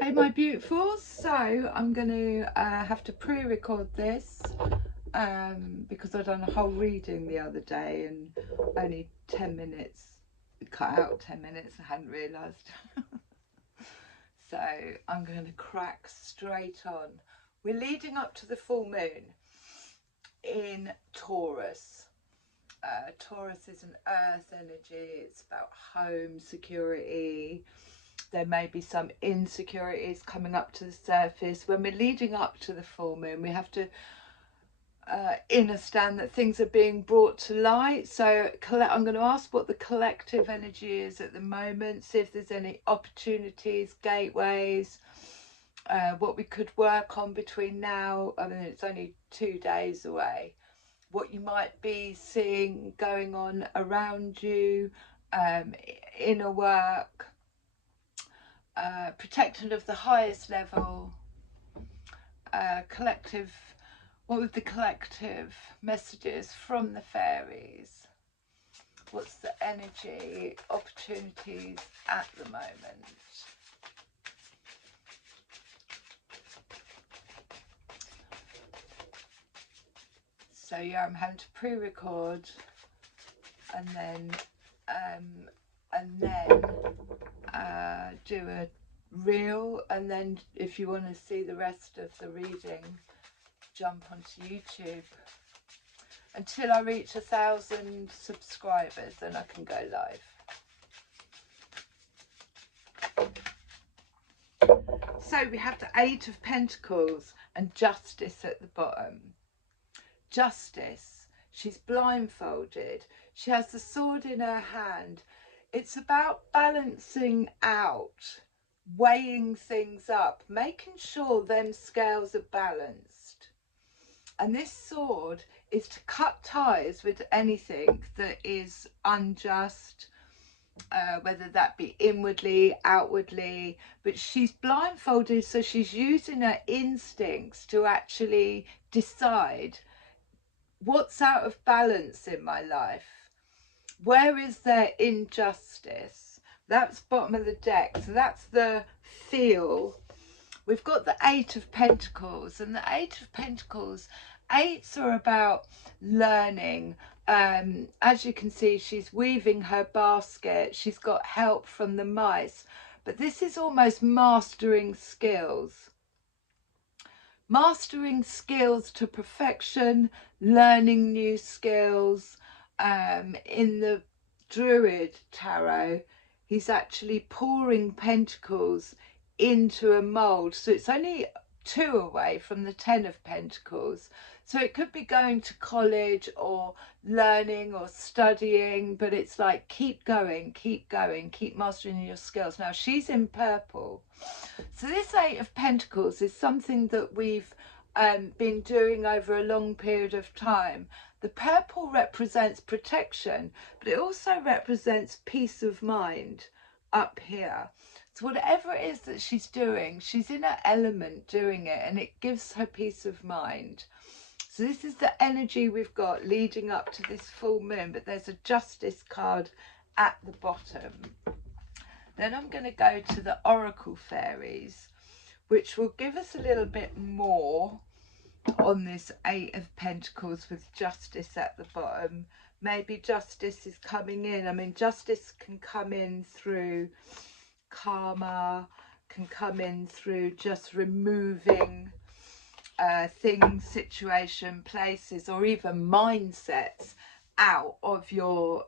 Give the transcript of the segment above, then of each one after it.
Hey my beautifuls, so I'm going to have to pre-record this because I've done a whole reading the other day and only 10 minutes, cut out 10 minutes, I hadn't realised. So I'm going to crack straight on. We're leading up to the full moon in Taurus. Taurus is an earth energy, it's about home security. There may be some insecurities coming up to the surface. When we're leading up to the full moon, we have to understand that things are being brought to light. So I'm going to ask what the collective energy is at the moment, see if there's any opportunities, gateways, what we could work on between now. I mean, it's only 2 days away. What you might be seeing going on around you, inner work, protection of the highest level, collective, what would the collective messages from the fairies? What's the energy, opportunities at the moment? So yeah, I'm having to pre-record and then do a reel, and then if you want to see the rest of the reading, jump onto YouTube until I reach 1,000 subscribers, then I can go live. So we have the 8 of Pentacles and Justice at the bottom. Justice, she's blindfolded, she has the sword in her hand. It's about balancing out, weighing things up, making sure them scales are balanced. And this sword is to cut ties with anything that is unjust, whether that be inwardly, outwardly. But she's blindfolded, so she's using her instincts to actually decide what's out of balance in my life. Where is there injustice? That's bottom of the deck, so that's the feel. We've got the 8 of Pentacles, and the 8 of Pentacles, 8s are about learning. As you can see, she's weaving her basket, she's got help from the mice, but this is almost mastering skills. Mastering skills to perfection, learning new skills. In the Druid Tarot, he's actually pouring pentacles into a mould. So it's only 2 away from the 10 of Pentacles. So it could be going to college or learning or studying, but it's like keep going, keep mastering your skills. Now she's in purple. So this 8 of Pentacles is something that we've been doing over a long period of time. The purple represents protection, but it also represents peace of mind up here. So whatever it is that she's doing, she's in her element doing it, and it gives her peace of mind. So this is the energy we've got leading up to this full moon, but there's a Justice card at the bottom. Then I'm going to go to the Oracle Fairies, which will give us a little bit more on this 8 of Pentacles with Justice at the bottom. Maybe Justice is coming in. I mean, Justice can come in through karma, can come in through just removing things, situation, places, or even mindsets out of your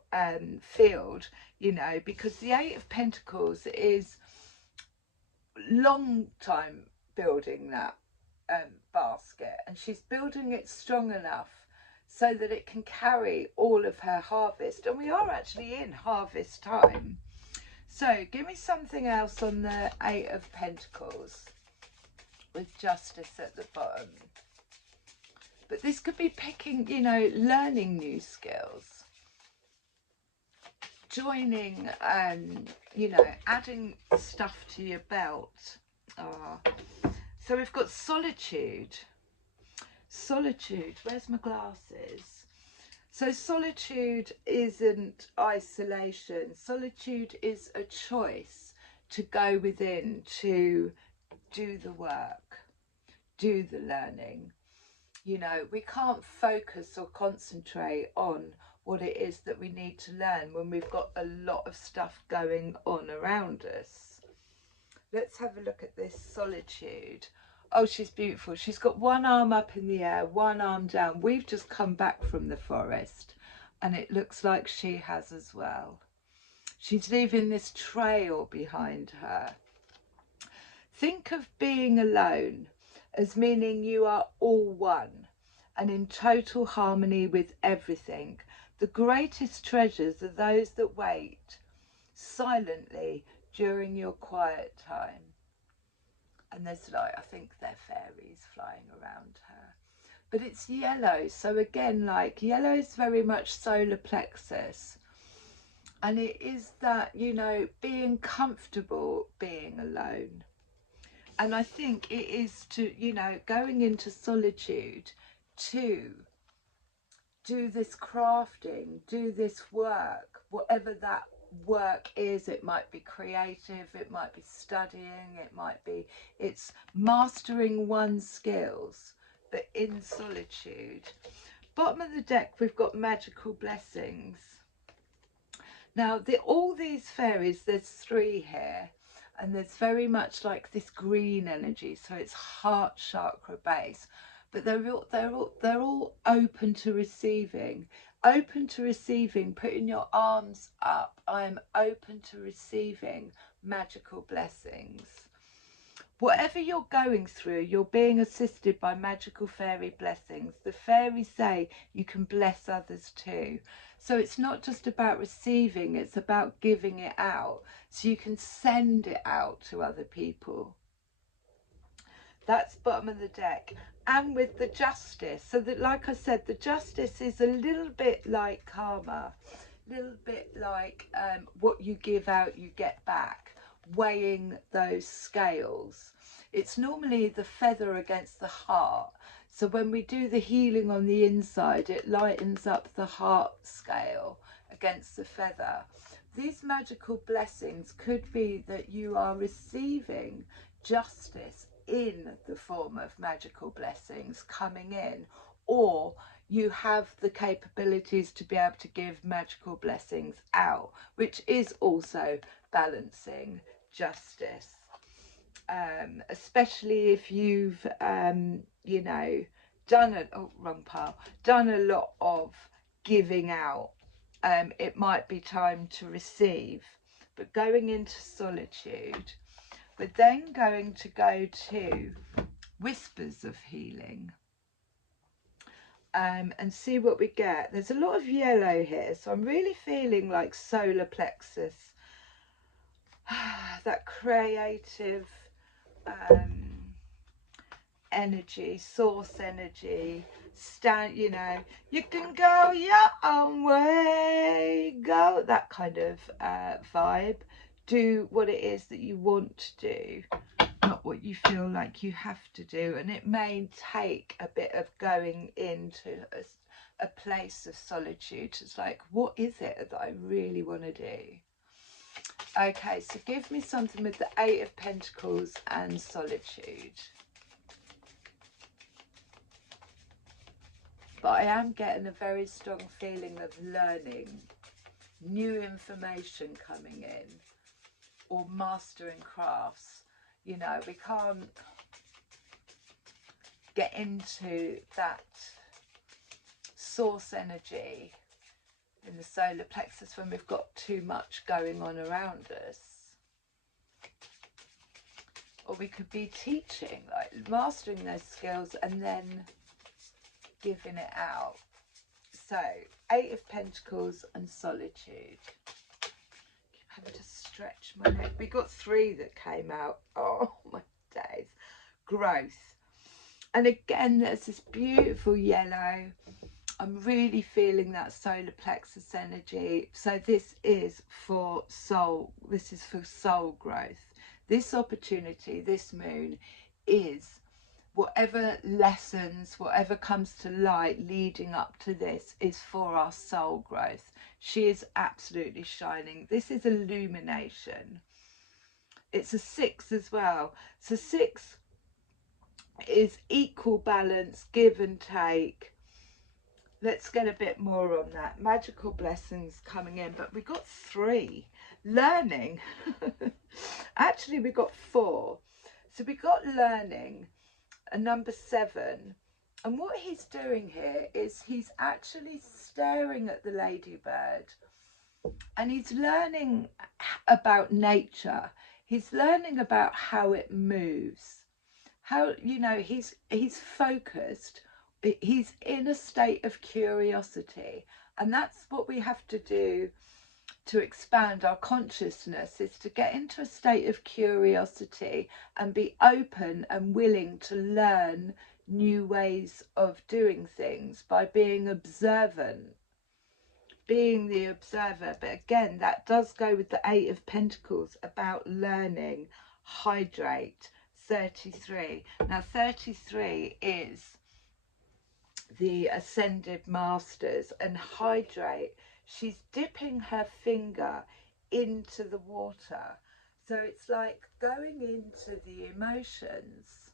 field, you know, because the 8 of Pentacles is long time building that basket, and she's building it strong enough so that it can carry all of her harvest, and we are actually in harvest time. So give me something else on the 8 of Pentacles with Justice at the bottom. But this could be picking, you know, learning new skills, joining, you know, adding stuff to your belt. So we've got solitude. Solitude, where's my glasses? So solitude isn't isolation. Solitude is a choice to go within, to do the work, do the learning. You know, we can't focus or concentrate on what it is that we need to learn when we've got a lot of stuff going on around us. Let's have a look at this solitude. Oh, she's beautiful. She's got one arm up in the air, one arm down. We've just come back from the forest and it looks like she has as well. She's leaving this trail behind her. Think of being alone as meaning you are all one and in total harmony with everything. The greatest treasures are those that wait silently during your quiet time. And there's like, I think they're fairies flying around her. But it's yellow, so again, like, yellow is very much solar plexus. And it is that, you know, being comfortable being alone. And I think it is to, you know, going into solitude to do this crafting, do this work, whatever that work is. It might be creative, it might be studying, it might be, it's mastering one's skills, but in solitude. Bottom of the deck, we've got magical blessings. Now, all these fairies, there's 3 here, and there's very much like this green energy, so it's heart chakra base, but they're all open to receiving. Open to receiving, putting your arms up. I am open to receiving magical blessings. Whatever you're going through, you're being assisted by magical fairy blessings. The fairies say you can bless others too. So it's not just about receiving, it's about giving it out. So you can send it out to other people. That's bottom of the deck. And with the justice, so that, like I said, the justice is a little bit like karma, a little bit like what you give out, you get back, weighing those scales. It's normally the feather against the heart. So when we do the healing on the inside, it lightens up the heart scale against the feather. These magical blessings could be that you are receiving justice in the form of magical blessings coming in, or you have the capabilities to be able to give magical blessings out, which is also balancing justice. Especially if you've you know, done a lot of giving out, it might be time to receive. But going into solitude, we're then going to go to whispers of healing, and see what we get. There's a lot of yellow here, so I'm really feeling like solar plexus, that creative energy, source energy. You know, you can go your own way, go, that kind of vibe. Do what it is that you want to do, not what you feel like you have to do. And it may take a bit of going into a place of solitude. It's like, what is it that I really want to do? Okay, so give me something with the 8 of Pentacles and solitude. But I am getting a very strong feeling of learning, new information coming in, or mastering crafts. You know, we can't get into that source energy in the solar plexus when we've got too much going on around us. Or we could be teaching, like mastering those skills and then giving it out. So 8 of Pentacles and solitude. I'm having to stretch my neck. We got 3 that came out. Oh my days. Growth. And again, there's this beautiful yellow. I'm really feeling that solar plexus energy. So this is for soul. This is for soul growth. This opportunity, this moon, is whatever lessons, whatever comes to light leading up to this is for our soul growth. She is absolutely shining. This is illumination. It's a 6 as well. So 6 is equal balance, give and take. Let's get a bit more on that. Magical blessings coming in, but we got 3. Learning. Actually, we got 4. So we got learning, a number 7. And what he's doing here is he's actually staring at the ladybird, and he's learning about nature. He's learning about how it moves. How, you know, he's focused. He's in a state of curiosity, and that's what we have to do to expand our consciousness, is to get into a state of curiosity and be open and willing to learn new ways of doing things by being observant, being the observer. But again, that does go with the 8 of Pentacles, about learning. Hydrate. 33. Now 33 is the ascended masters, and hydrate, she's dipping her finger into the water. So it's like going into the emotions,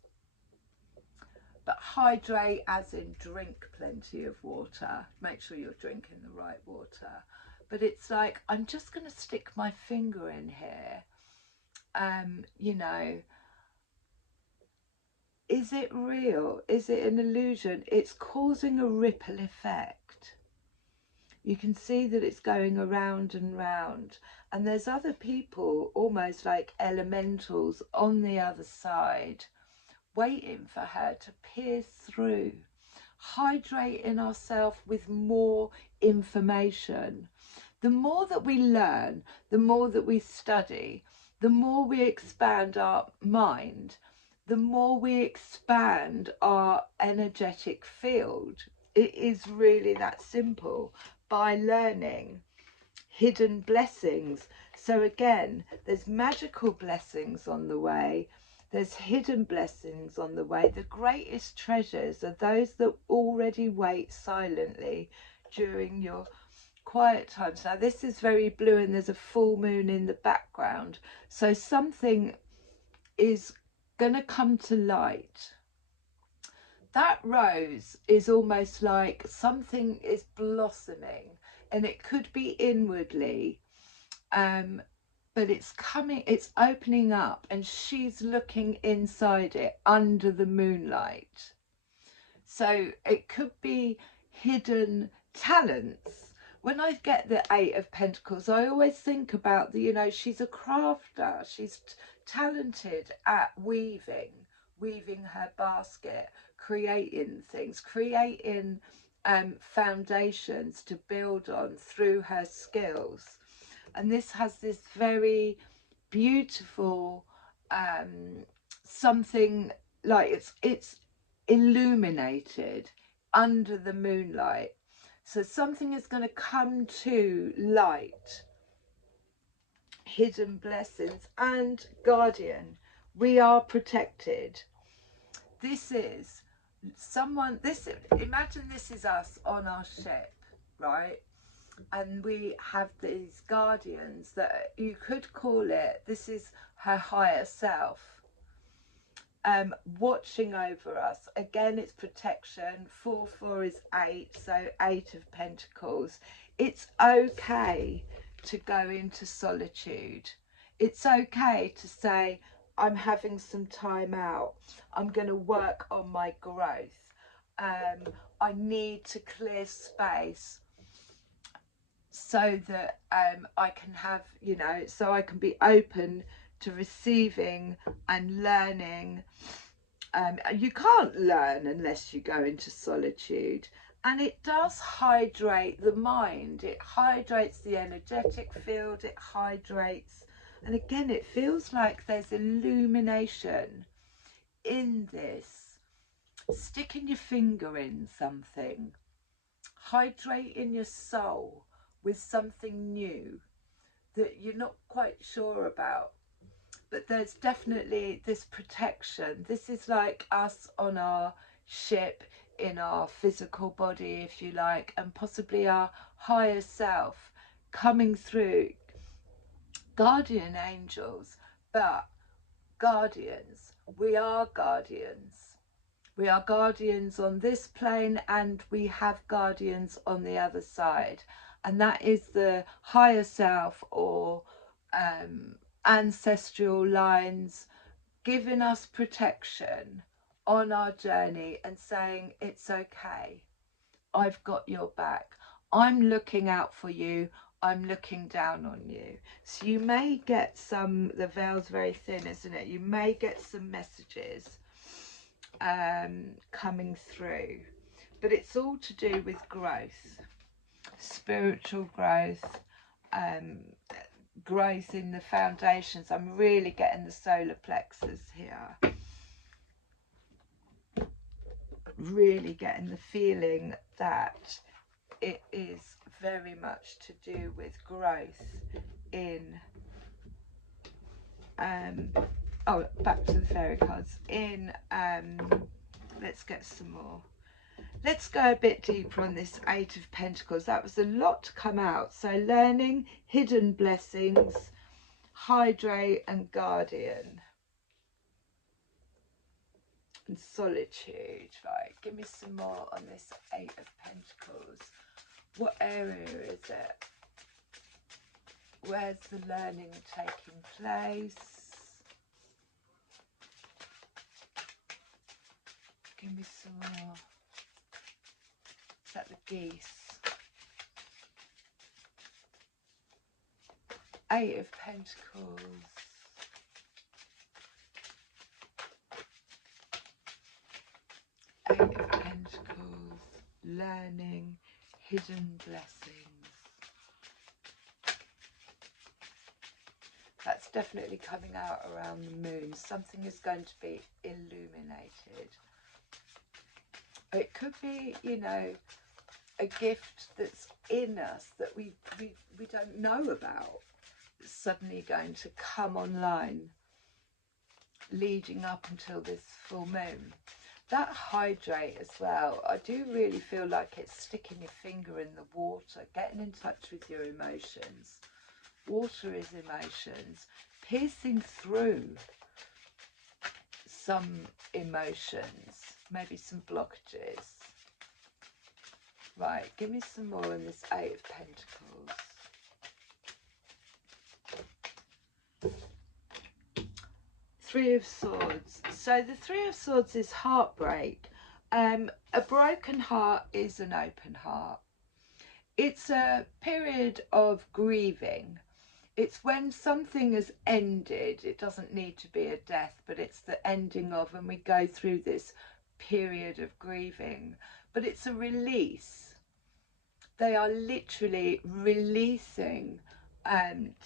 but hydrate as in drink plenty of water. Make sure you're drinking the right water. But it's like, I'm just going to stick my finger in here. You know, is it real? Is it an illusion? It's causing a ripple effect. You can see that it's going around and round, and there's other people, almost like elementals, on the other side, waiting for her to pierce through. Hydrating ourselves with more information. The more that we learn, the more that we study, the more we expand our mind, the more we expand our energetic field. It is really that simple, by learning hidden blessings. So again, there's magical blessings on the way. There's hidden blessings on the way. The greatest treasures are those that already wait silently during your quiet times. Now this is very blue, and there's a full moon in the background. So something is going to come to light. That rose is almost like something is blossoming, and it could be inwardly, but it's coming, it's opening up, and she's looking inside it under the moonlight. So it could be hidden talents. When I get the 8 of Pentacles, I always think about the, you know, she's a crafter. She's talented at weaving her basket, creating things, creating foundations to build on through her skills. And this has this very beautiful something, like it's illuminated under the moonlight. So something is going to come to light. Hidden blessings and guardian. We are protected. This is someone, imagine this is us on our ship, right? And we have these guardians that you could call it, this is her higher self, watching over us. Again, it's protection. 4 is 8, so 8 of Pentacles. It's okay to go into solitude. It's okay to say, I'm having some time out. I'm going to work on my growth. I need to clear space so that I can have, you know, so I can be open to receiving and learning. You can't learn unless you go into solitude. And it does hydrate the mind. It hydrates the energetic field. It hydrates. And again, it feels like there's illumination in this. Sticking your finger in something. Hydrating your soul with something new that you're not quite sure about. But there's definitely this protection. This is like us on our ship, in our physical body, if you like, and possibly our higher self coming through. Guardian angels but guardians, we are guardians. We are guardians on this plane, and we have guardians on the other side, and that is the higher self, or ancestral lines, giving us protection on our journey and saying, it's okay, I've got your back, I'm looking out for you, I'm looking down on you. So you may get some, the veil's very thin, isn't it? You may get some messages coming through, but it's all to do with growth, spiritual growth, growth in the foundations. I'm really getting the solar plexus here, really getting the feeling that it is very much to do with growth in oh, back to the fairy cards. In let's get some more. Let's go a bit deeper on this Eight of Pentacles. That was a lot to come out. So learning, hidden blessings, hydrate and guardian, and solitude. Right, give me some more on this Eight of Pentacles. What area is it? Where's the learning taking place? Give me some more. Is that the geese? Eight of Pentacles. Eight of Pentacles. Learning, hidden blessings. That's definitely coming out around the moon. Something is going to be illuminated. It could be, you know, a gift that's in us that we don't know about. It's suddenly going to come online, leading up until this full moon. That hydrate as well, I do really feel like it's sticking your finger in the water, getting in touch with your emotions. Water is emotions, piercing through some emotions, maybe some blockages. Right, give me some more in this Eight of Pentacles. Three of Swords. So the Three of Swords is heartbreak. A broken heart is an open heart. It's a period of grieving. It's when something has ended. It doesn't need to be a death, but it's the ending of, and we go through this period of grieving. But it's a release. They are literally releasing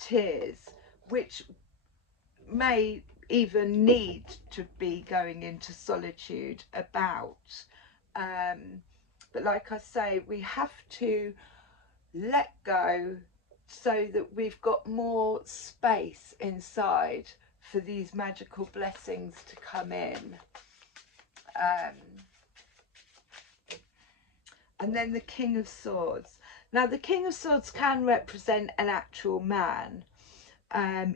tears, which may even need to be going into solitude about. But like I say, we have to let go so that we've got more space inside for these magical blessings to come in. And then the King of Swords. Now the King of Swords can represent an actual man.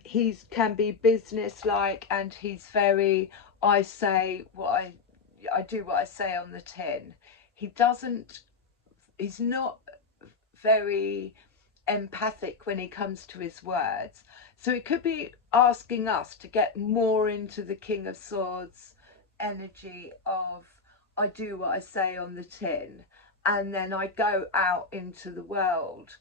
He can be business-like, and he's very, I say what I do what I say on the tin. He's not very empathic when he comes to his words. So it could be asking us to get more into the King of Swords energy of, I do what I say on the tin, and then I go out into the world.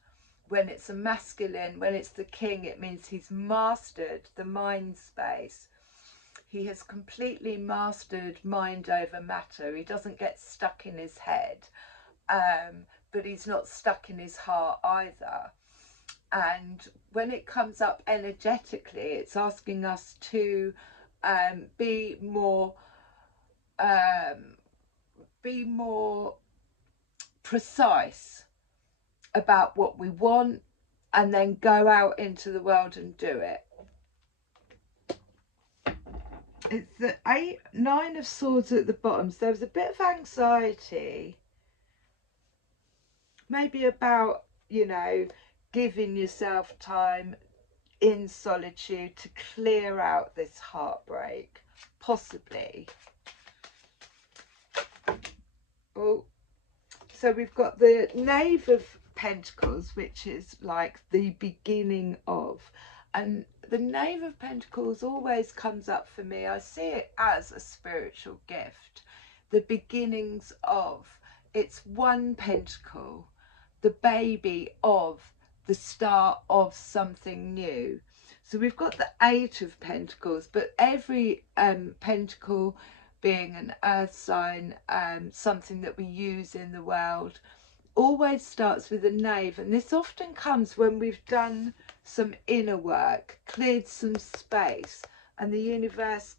When it's a masculine, when it's the king, it means he's mastered the mind space. He has completely mastered mind over matter. He doesn't get stuck in his head, but he's not stuck in his heart either. And when it comes up energetically, it's asking us to be more precise about what we want, and then go out into the world and do it. It's the Nine of Swords at the bottom. So there's a bit of anxiety, maybe about, you know, giving yourself time, in solitude to clear out this heartbreak, possibly. Oh, so we've got the Knave of Pentacles, which is like the beginning of, and the Knave of Pentacles always comes up for me. I see it as a spiritual gift, the beginnings of. It's one pentacle, the baby of the start of something new. So we've got the Eight of Pentacles, but every pentacle being an earth sign, something that we use in the world, always starts with a knave. And this often comes when we've done some inner work, cleared some space, and the universe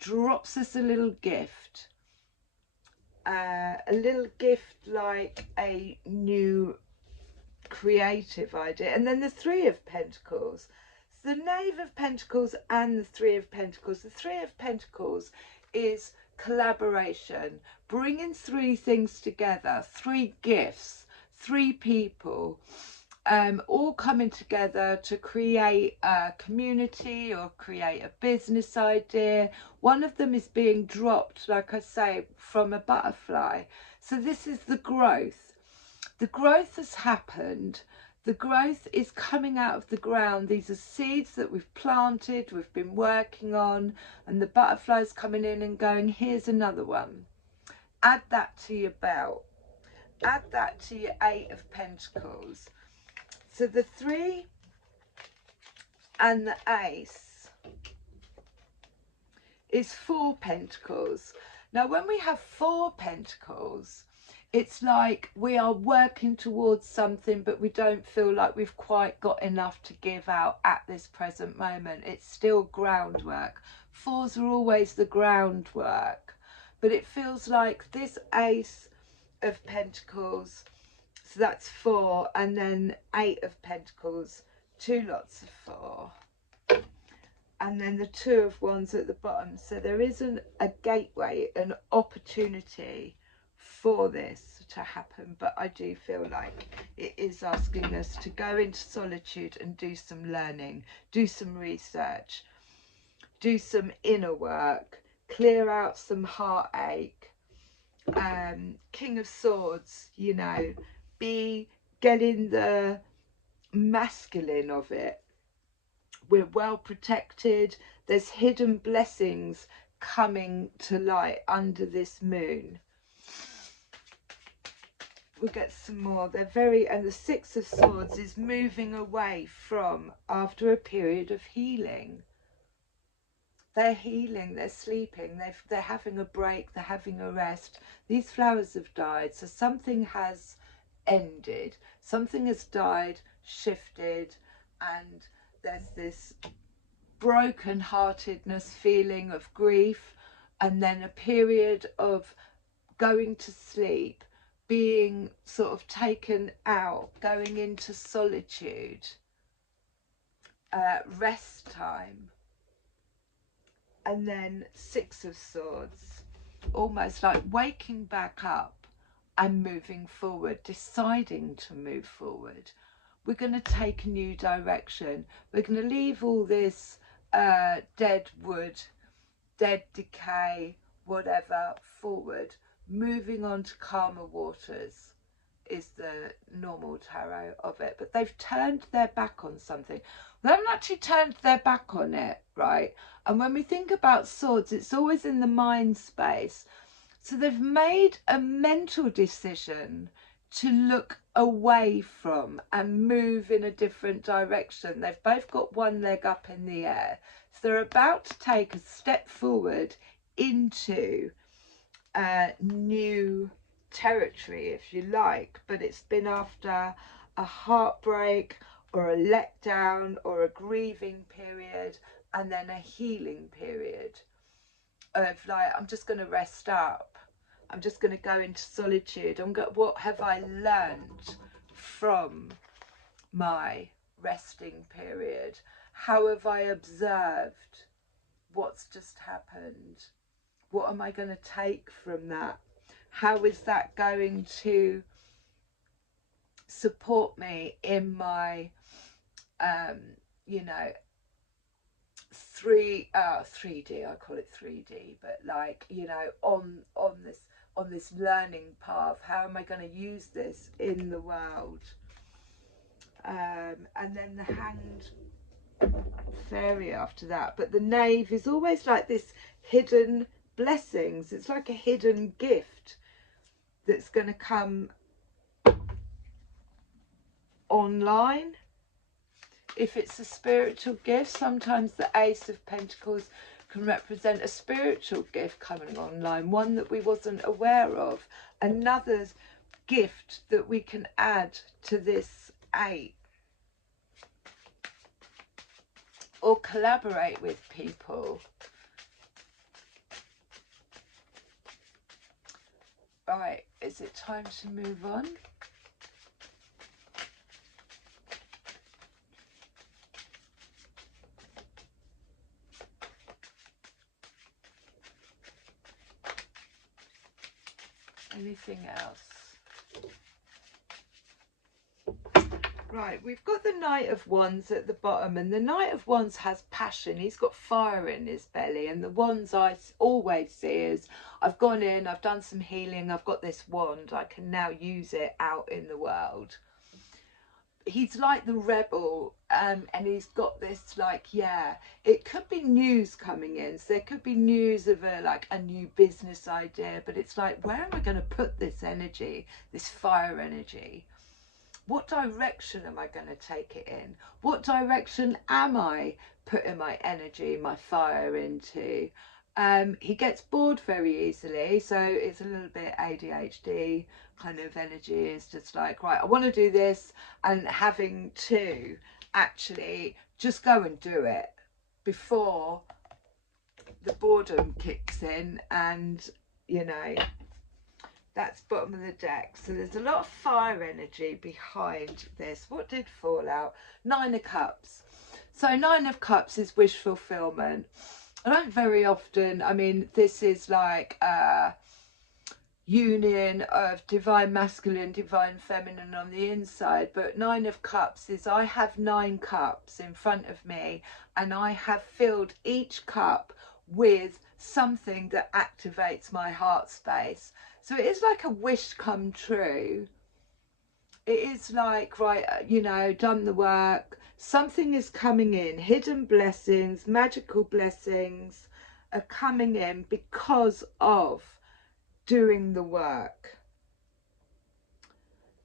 drops us a little gift. A little gift like a new creative idea. And then the Three of Pentacles. So the Knave of Pentacles and the Three of Pentacles. The Three of Pentacles is collaboration, bringing three things together, three gifts, three people, all coming together to create a community or create a business idea. One of them is being dropped, like I say, from a butterfly. So this is the growth. The growth has happened. The growth is coming out of the ground. These are seeds that we've planted, we've been working on, and the butterfly's coming in and going, here's another one. Add that to your belt. Add that to your Eight of Pentacles. So the Three and the Ace is Four Pentacles. Now when we have Four Pentacles, it's like we are working towards something, but we don't feel like we've quite got enough to give out at this present moment. It's still groundwork. Fours are always the groundwork, but it feels like this Ace of Pentacles, so that's Four, and then Eight of Pentacles, two lots of Four, and then the Two of Wands at the bottom. So there isn't a gateway, an opportunity for this to happen, but I do feel like it is asking us to go into solitude and do some learning, do some research, do some inner work, clear out some heartache. King of Swords, you know, be getting the masculine of it. We're well protected. There's hidden blessings coming to light under this moon. We'll get some more. They're very, and the Six of Swords is moving away from, after a period of healing. They're healing, they're sleeping, they're having a break, they're having a rest. These flowers have died, so something has ended. Something has died, shifted, and there's this broken-heartedness, feeling of grief, and then a period of going to sleep, being sort of taken out, going into solitude, rest time. And then Six of Swords, almost like waking back up and moving forward, deciding to move forward. We're going to take a new direction. We're going to leave all this dead wood, dead decay, whatever, forward. Moving on to calmer waters is the normal tarot of it. But they've turned their back on something. They haven't actually turned their back on it, right? And when we think about swords, it's always in the mind space. So they've made a mental decision to look away from and move in a different direction. They've both got one leg up in the air. So they're about to take a step forward into new territory, if you like, but it's been after a heartbreak or a letdown or a grieving period, and then a healing period of like, I'm just going to rest up, I'm just going to go into solitude. What have I learned from my resting period? How have I observed what's just happened? What am I going to take from that? How is that going to support me in my you know, 3D, I call it 3D, but like, you know, on this learning path, how am I going to use this in the world? And then the Hanged Fairy after that. But the Knave is always like this hidden blessings. It's like a hidden gift that's going to come online. If it's a spiritual gift, sometimes the Ace of Pentacles can represent a spiritual gift coming online, one that we wasn't aware of, another gift that we can add to this 8, or collaborate with people. Right, is it time to move on? Anything else? Right, we've got the Knight of Wands at the bottom, and the Knight of Wands has passion. He's got fire in his belly, and the wands I always see is, I've gone in, I've done some healing, I've got this wand, I can now use it out in the world. He's like the rebel, and he's got this, like, yeah, it could be news coming in, so there could be news of a new business idea, but it's like, where am I going to put this energy, this fire energy? What direction am I going to take it in? What direction am I putting my energy, my fire into? He gets bored very easily, so it's a little bit ADHD kind of energy. It's just like, right, I want to do this, and having to actually just go and do it before the boredom kicks in, and, you know, that's bottom of the deck. So there's a lot of fire energy behind this. What did fall out? 9 of Cups. So 9 of Cups is wish fulfillment. I don't very often, I mean, this is like a union of divine masculine, divine feminine on the inside, but 9 of Cups is, I have 9 cups in front of me, and I have filled each cup with something that activates my heart space. So it is like a wish come true. It is like, right, you know, done the work, something is coming in, hidden blessings, magical blessings are coming in because of doing the work,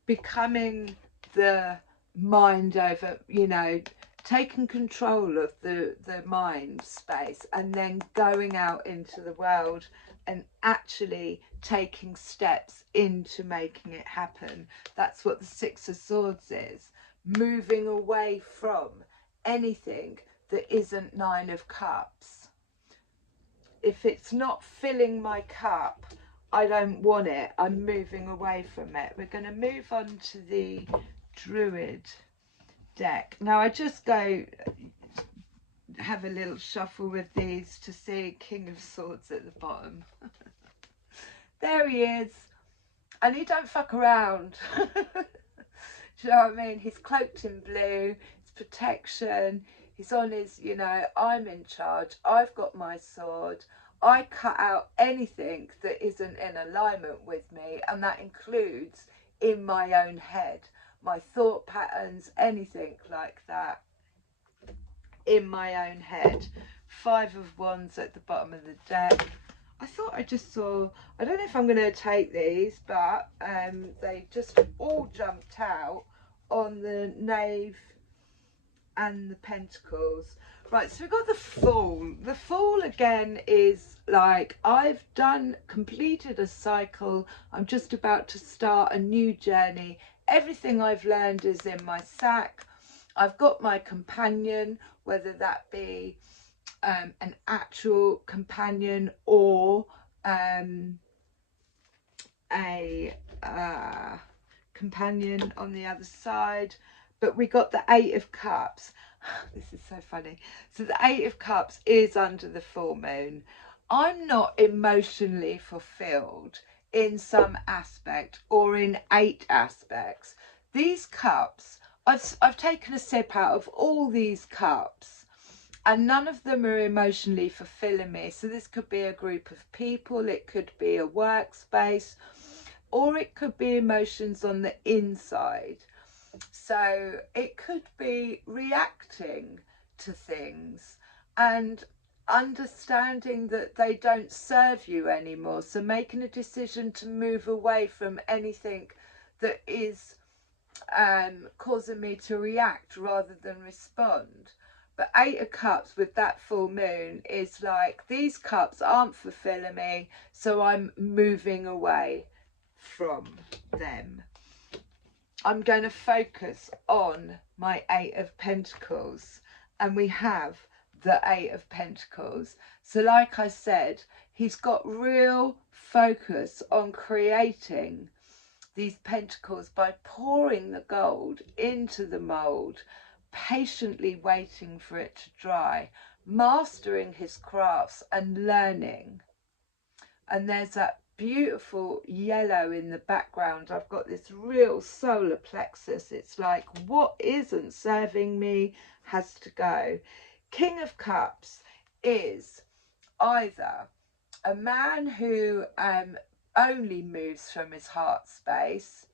becoming the mind over, you know, taking control of the mind space, and then going out into the world and actually taking steps into making it happen. That's what the 6 of Swords is. Moving away from anything that isn't 9 of Cups. If it's not filling my cup, I don't want it. I'm moving away from it. We're going to move on to the Druid deck. Now I just go have a little shuffle with these to see King of Swords at the bottom. There he is, and he don't fuck around. Do you know what I mean? He's cloaked in blue, it's protection, he's on his, you know, I'm in charge, I've got my sword, I cut out anything that isn't in alignment with me, and that includes in my own head, my thought patterns, anything like that in my own head. 5 of Wands at the bottom of the deck. I thought I just saw, I don't know if I'm going to take these, but they just all jumped out on the Knave and the Pentacles. Right, so we've got the Fool. The Fool again is like, I've completed a cycle, I'm just about to start a new journey, everything I've learned is in my sack, I've got my companion, whether that be an actual companion or a companion on the other side. But we got the 8 of Cups. This is so funny. So the 8 of Cups is under the full moon. I'm not emotionally fulfilled in some aspect or in 8 aspects. These cups I've taken a sip out of all these cups, and none of them are emotionally fulfilling me. So this could be a group of people, it could be a workspace, or it could be emotions on the inside. So it could be reacting to things and understanding that they don't serve you anymore. So making a decision to move away from anything that is causing me to react rather than respond. But Eight of Cups with that full moon is like, these cups aren't fulfilling me, so I'm moving away from them. I'm going to focus on my Eight of Pentacles, and we have the Eight of Pentacles. So like I said, he's got real focus on creating these pentacles by pouring the gold into the mold, patiently waiting for it to dry, mastering his crafts and learning. And there's that beautiful yellow in the background. I've got this real solar plexus. It's like, what isn't serving me has to go. King of Cups is either a man who only moves from his heart space,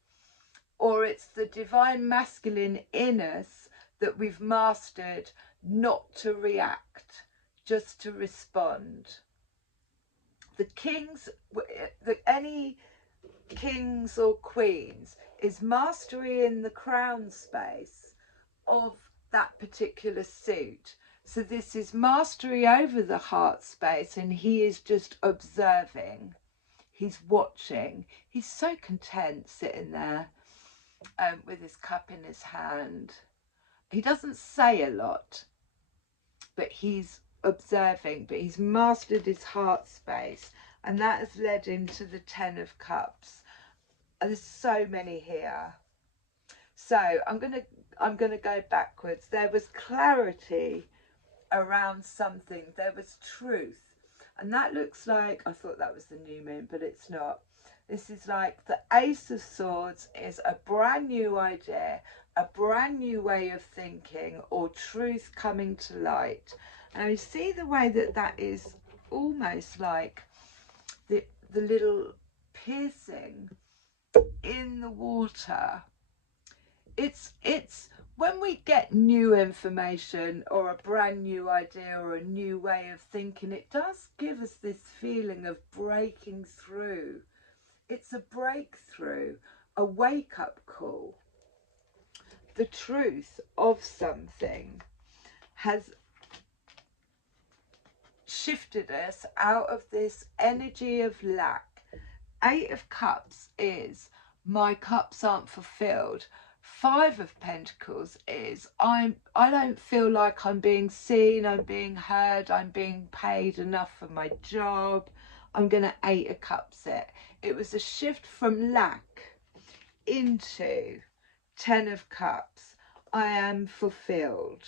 or it's the divine masculine in us that we've mastered not to react, just to respond. The kings, any kings or queens, is mastery in the crown space of that particular suit. So this is mastery over the heart space, and he is just observing. He's watching. He's so content sitting there with his cup in his hand. He doesn't say a lot, but he's observing, but he's mastered his heart space, and that has led into the Ten of Cups. And there's so many here. So I'm gonna go backwards. There was clarity around something. There was truth, and that looks like, I thought that was the new moon, but it's not. This is like the Ace of Swords is a brand new idea, a brand new way of thinking, or truth coming to light. And you see the way that that is almost like the little piercing in the water. It's when we get new information or a brand new idea or a new way of thinking, it does give us this feeling of breaking through. It's a breakthrough, a wake-up call. The truth of something has shifted us out of this energy of lack. Eight of Cups is, my cups aren't fulfilled. Five of Pentacles is, I don't feel like I'm being seen, I'm being heard, I'm being paid enough for my job. I'm going to Eight of Cups it. It was a shift from lack into Ten of Cups. I am fulfilled.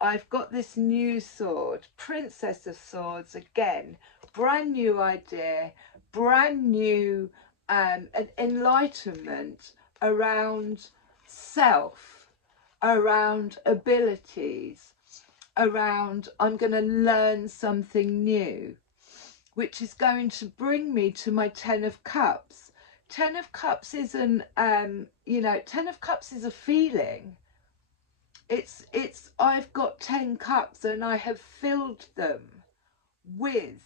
I've got this new sword, Princess of Swords, again, brand new idea, brand new an enlightenment around self, around abilities, around I'm going to learn something new, which is going to bring me to my Ten of Cups. Ten of Cups isn't, you know, Ten of Cups is a feeling. It's I've got 10 cups and I have filled them with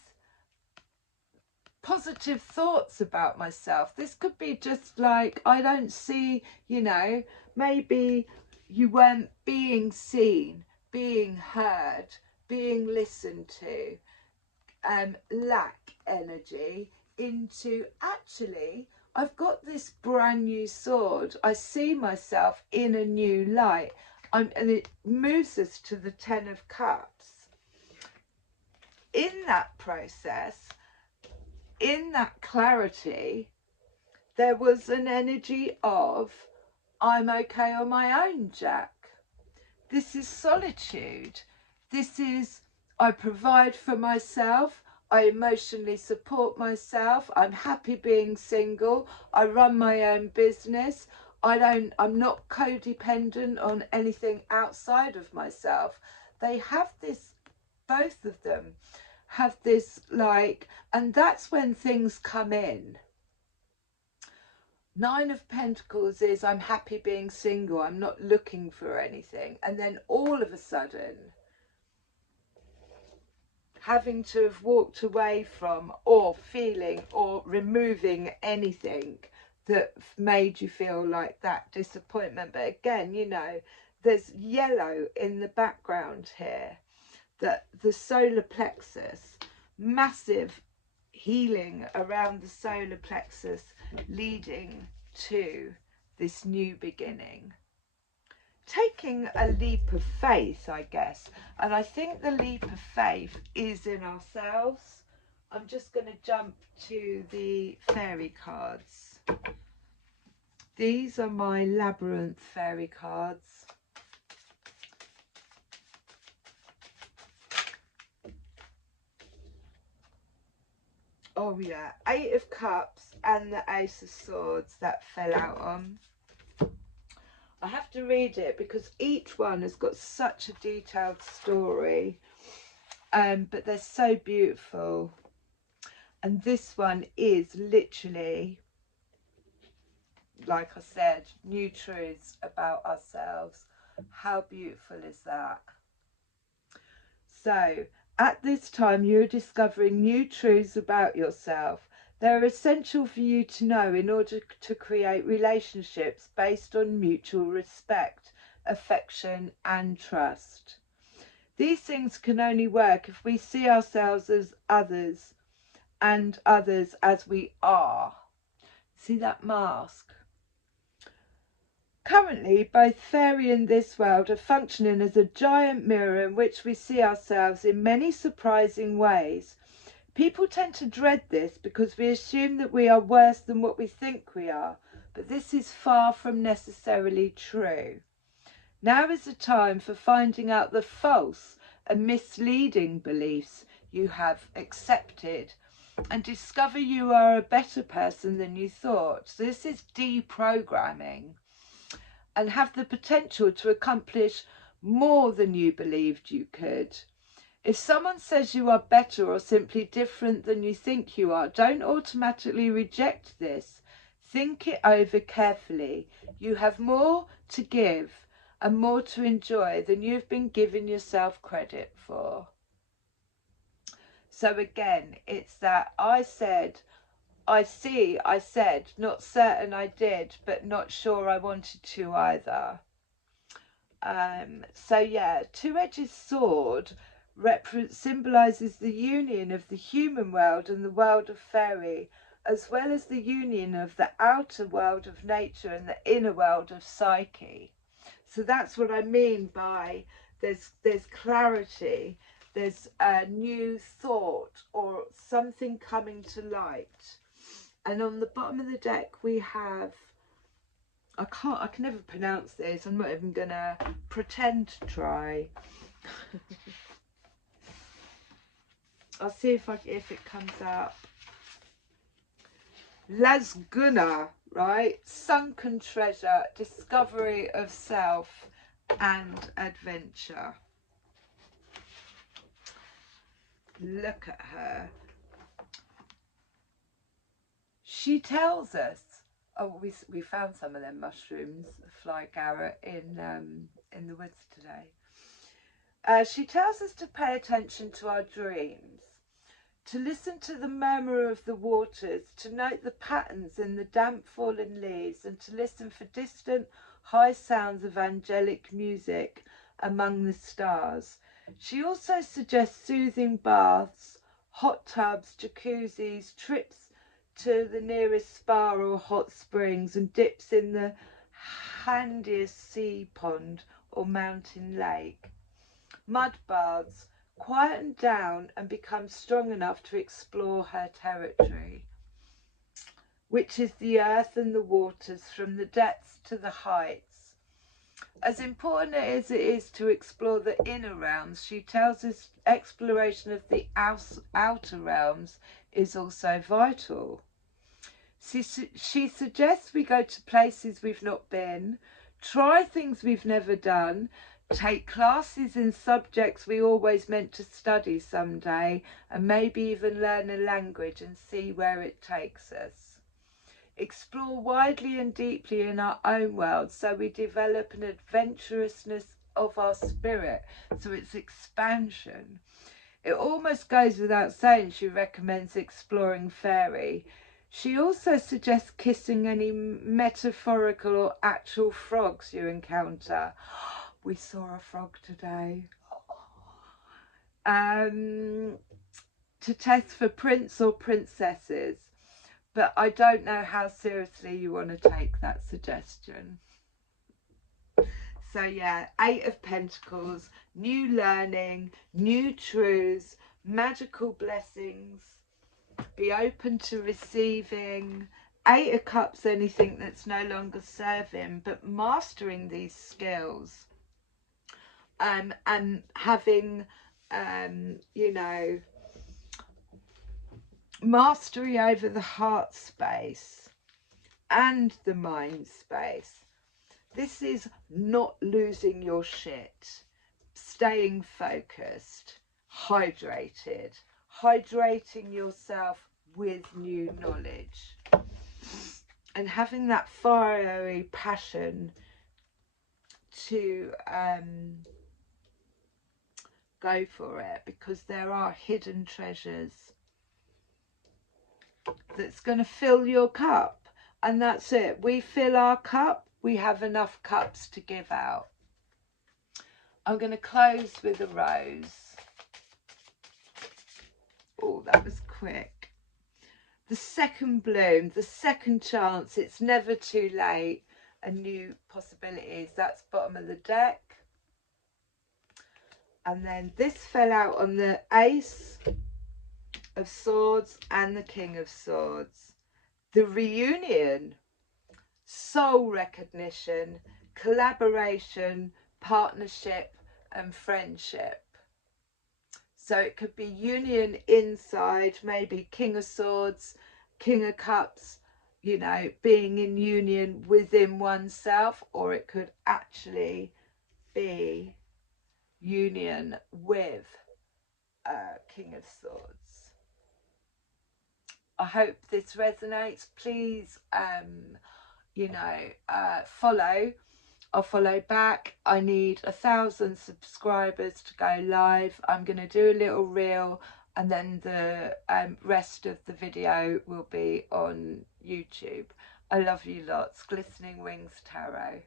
positive thoughts about myself. This could be just like, I don't see, you know, maybe you weren't being seen, being heard, being listened to. Lack energy into, actually, I've got this brand new sword. I see myself in a new light. And it moves us to the Ten of Cups. In that process, in that clarity, there was an energy of, I'm okay on my own, Jack. This is solitude. This is, I provide for myself. I emotionally support myself. I'm happy being single. I run my own business. I'm not codependent on anything outside of myself. They have this, both of them have this, like, and that's when things come in. Nine of Pentacles is I'm happy being single, I'm not looking for anything. And then all of a sudden, having to have walked away from or feeling or removing anything that made you feel like that disappointment. But again, you know, there's yellow in the background here, that the solar plexus, massive healing around the solar plexus, leading to this new beginning. Taking a leap of faith, I guess. And I think the leap of faith is in ourselves. I'm just going to jump to the fairy cards. These are my labyrinth fairy cards. Oh yeah, 8 of Cups and the Ace of Swords that fell out on. I have to read it because each one has got such a detailed story, but they're so beautiful. And this one is literally, like I said, new truths about ourselves. How beautiful is that? So, at this time, you're discovering new truths about yourself. They're essential for you to know in order to create relationships based on mutual respect, affection, and trust. These things can only work if we see ourselves as others and others as we are. See that mask? Currently, both fairy and this world are functioning as a giant mirror in which we see ourselves in many surprising ways. People tend to dread this because we assume that we are worse than what we think we are, but this is far from necessarily true. Now is the time for finding out the false and misleading beliefs you have accepted and discover you are a better person than you thought. So this is deprogramming, and have the potential to accomplish more than you believed you could. If someone says you are better or simply different than you think you are, don't automatically reject this. Think it over carefully. You have more to give and more to enjoy than you've been giving yourself credit for. So again, it's that I said, I said, not certain I did, but not sure I wanted to either. So yeah, two-edged sword symbolises the union of the human world and the world of fairy, as well as the union of the outer world of nature and the inner world of psyche. So that's what I mean by there's clarity, there's a new thought or something coming to light. And on the bottom of the deck we have, I can never pronounce this, I'm not even gonna pretend to try. I'll see if it comes out. Lasguna, right? Sunken treasure, discovery of self and adventure. Look at her. She tells us, oh, we found some of them mushrooms, fly garret, in the woods today. She tells us to pay attention to our dreams, to listen to the murmur of the waters, to note the patterns in the damp fallen leaves, and to listen for distant high sounds of angelic music among the stars. She also suggests soothing baths, hot tubs, jacuzzis, trips to the nearest spa or hot springs, and dips in the handiest sea pond or mountain lake. Mud baths, quieten down and become strong enough to explore her territory, which is the earth and the waters, from the depths to the heights. As important as it is to explore the inner realms, she tells us exploration of the outer realms is also vital. She suggests we go to places we've not been, try things we've never done, take classes in subjects we always meant to study someday, and maybe even learn a language and see where it takes us. Explore widely and deeply in our own world so we develop an adventurousness of our spirit, so it's expansion. It almost goes without saying she recommends exploring fairy. She also suggests kissing any metaphorical or actual frogs you encounter. We saw a frog today. To test for prince or princesses, but I don't know how seriously you want to take that suggestion. So yeah, 8 of Pentacles, new learning, new truths, magical blessings, be open to receiving. 8 of Cups, anything that's no longer serving, but mastering these skills, and having, you know, mastery over the heart space and the mind space. This is not losing your shit, staying focused, hydrated, hydrating yourself with new knowledge, and having that fiery passion to go for it, because there are hidden treasures that's going to fill your cup. And that's it. We fill our cup, we have enough cups to give out. I'm going to close with a rose. Oh, that was quick. The second bloom, the second chance. It's never too late. And new possibilities. That's bottom of the deck. And then this fell out on the Ace of Swords and the King of Swords. The reunion, soul recognition, collaboration, partnership and friendship. So it could be union inside, maybe King of Swords, King of Cups, you know, being in union within oneself, or it could actually be union with King of Swords. I hope this resonates. Please, you know, follow. I'll follow back. I need 1,000 subscribers to go live. I'm going to do a little reel, and then the rest of the video will be on YouTube. I love you lots. Glistening Wings Tarot.